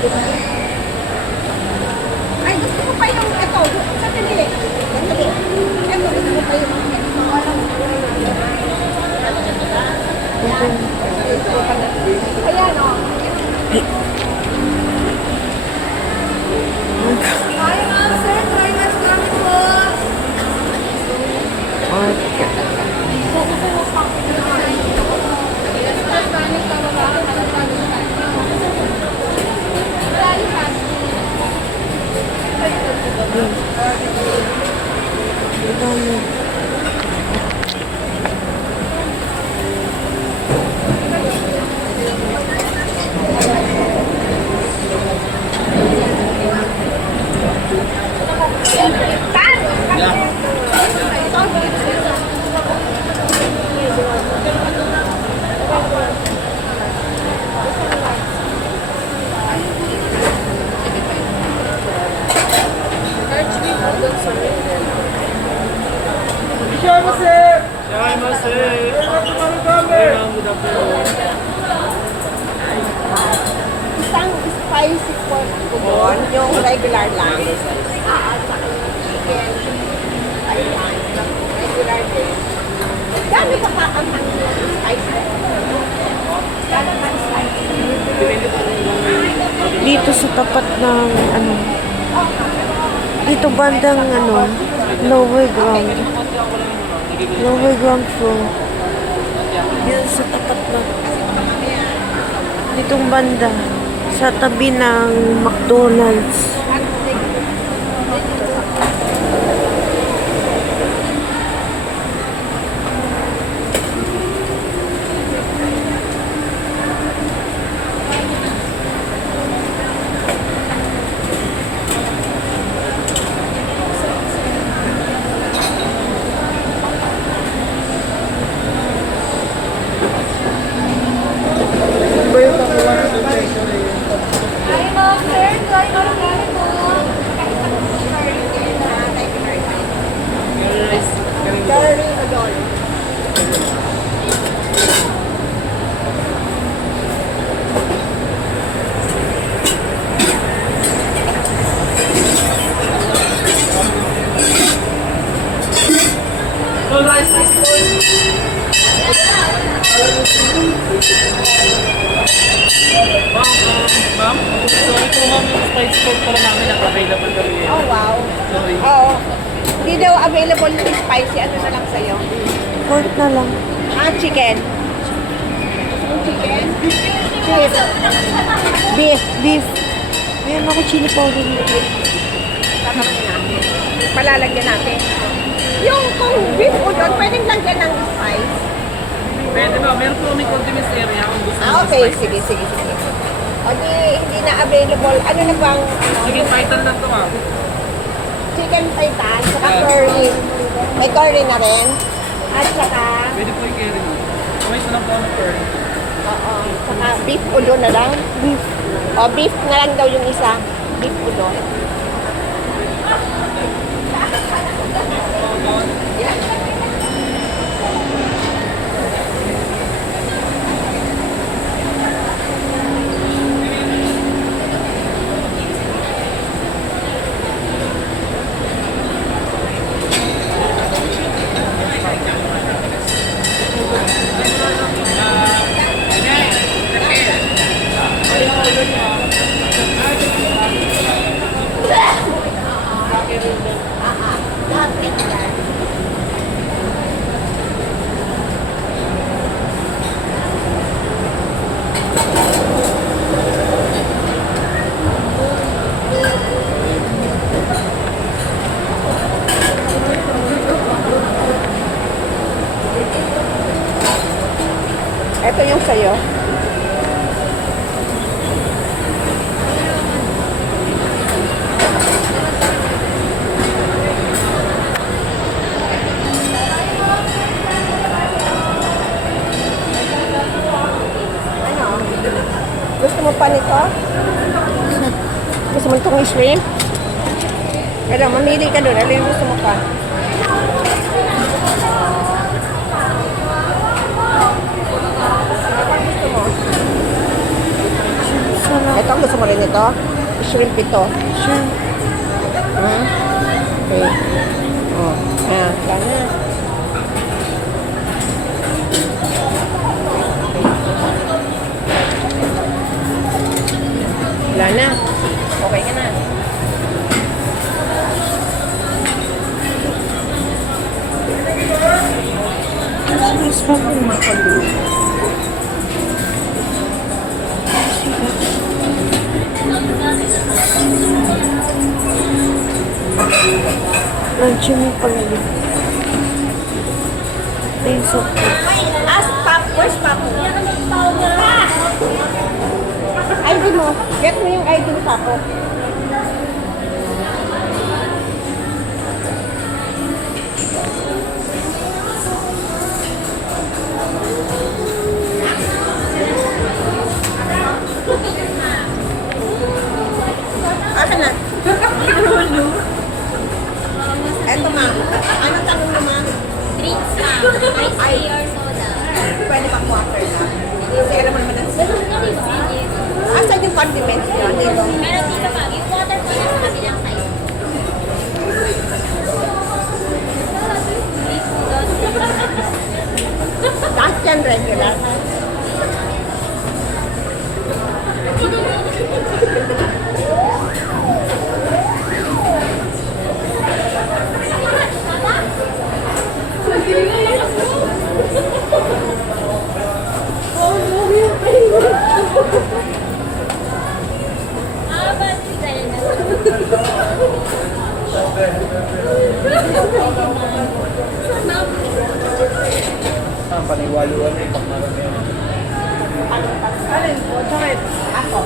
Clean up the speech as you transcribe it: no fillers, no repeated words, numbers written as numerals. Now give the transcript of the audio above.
Ay, gusto ko pa yung ito. Sandali. Sandali. Ito, gusto ko pa yung ito. Ayan, o. Hi, ma'am, sir. Try mas namin po. Isang spicy pork udon, yung regular lang. At saka yung chicken, Thailand, regular din. Gano'n pa kakantang yung spicy? Gano'n pa spicy? Dito sa tapat ng ano, dito bandang ano, lower ground floor. Dito sa tapat ng ditong banda sa tabi ng McDonald's. Hi, ma'am, sir. Try mas namin po. Curry udon. Ma'am, sorry po ma'am, yung spice pork pala namin available kami ngayon. Oh, wow. Sorry. Oo. Hindi daw available yung spicy. Ano na lang sa'yo? Pork na lang. Chicken. Yung chicken? Beef. Beef. Beef. Meron ako chili powder dito. Tatanungin natin. Palalagyan natin. Yung kung beef udon, pwedeng lagyan ng spice. Pwede ba? Meron po kami condiments area kung gusto nyo Okay. spicy. Sige, sige, sige. O hindi na available. Ano na bang Sige, python lang to ma'am. chicken paitan, saka curry. May curry na rin. At saka, Pwede po yung carry mo. May isa lang po ng curry. oo, saka beef udon na lang. Beef. O beef na lang daw yung isa. Beef udon. Ito yung sa'yo. Ano? Gusto mo pa nito? Gusto mo itong shrimp? Kaya mamili ka doon. Ano yung gusto mo pa? Ano gusto mo? Sa Ito, gusto mo rin ito? Shrimp ito. Sure. Ha? Okay. Oh, ayan. Sana. Wala na. Okay ka na. Mas pa po. Lunch mo pala yun. Taste of it. Ask Pop. Where's Pop? ID mo. Get mo yung ID ni Papo. Akin na. Eto, ma'am. Anong tanong naman? Drinks ma'am. Ice tea or soda. Pwede pang water na. Kasi alam mo naman na Ganun na rin ba? asan yung condiments niya dito? Meron dito ma'am. Yung water po nasa kabilang side. Lahat yan regular. Ah, ba't ganun na? Paniwaluan na ipak na rin. Alin po? Sorry. Ako.